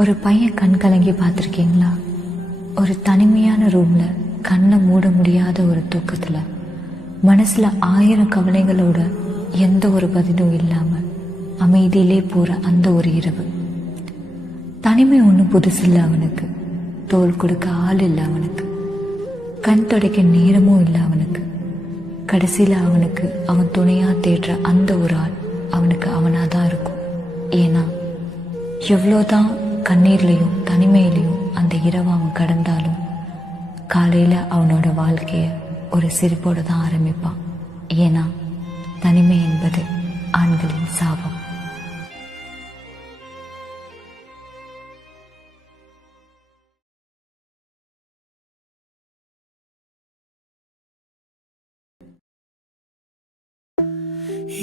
ஒரு பையன் கண் கலங்கி பார்த்துருக்கீங்களா? ஒரு தனிமையான ரூம்ல கண்ணை மூட முடியாத ஒரு தூக்கத்துல மனசுல 1000 கவலைகளோட எந்த ஒரு பதிலும் இல்லாம அமைதியிலே போற அந்த ஒரு இரவு. தனிமை ஒன்றும் புதுசில்லை அவனுக்கு. தோல் கொடுக்க ஆள் இல்லை அவனுக்கு. கண் துடைக்க நேரமும் இல்லை அவனுக்கு. கடைசியில அவனுக்கு அவன் துணையா தேடுற அந்த ஒரு ஆள் அவனுக்கு அவனாதான் இருக்கும். ஏன்னா எவ்வளோதான் கண்ணீர்லையும் தனிமையிலையும் அந்த இரவை அவன் கடந்தாலும் காலையில அவனோட வாழ்க்கைய ஒரு சிரிப்போட தான் ஆரம்பிப்பான். ஏன்னா தனிமை என்பது ஆண்களின் சாபம்.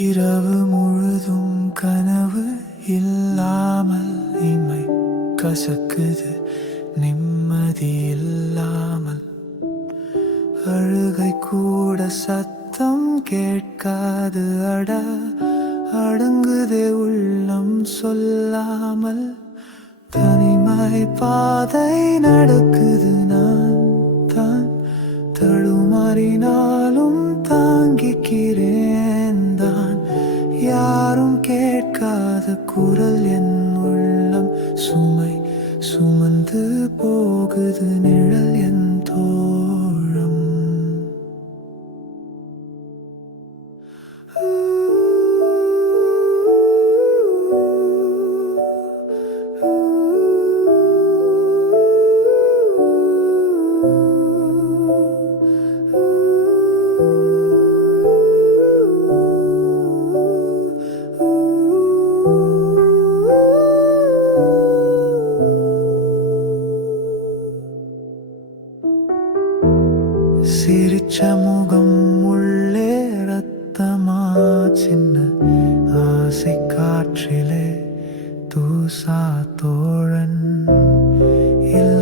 இரவு முழுதும் கனவு இல்லாமல் இமை கசக்குது, நிம்மதி இல்லாமல் அழுகை கூட சத்தம் கேட்காது. அடங்குதே உள்ளம் சொல்லாமல். தனிமை பாதை நடக்குது, நான் தான் தடுமாறினாலும் தாங்கிக்கிறேன் தான். யாரும் கேட்காத குரல் என் உள்ளம் சுமை சுமந்து போகுது, நிழல் என் தோழம். சிரிச்ச முகம் உள்ளே ரத்தமா, சின்ன ஆசை காற்றிலே தூசா தோழன் இல்ல.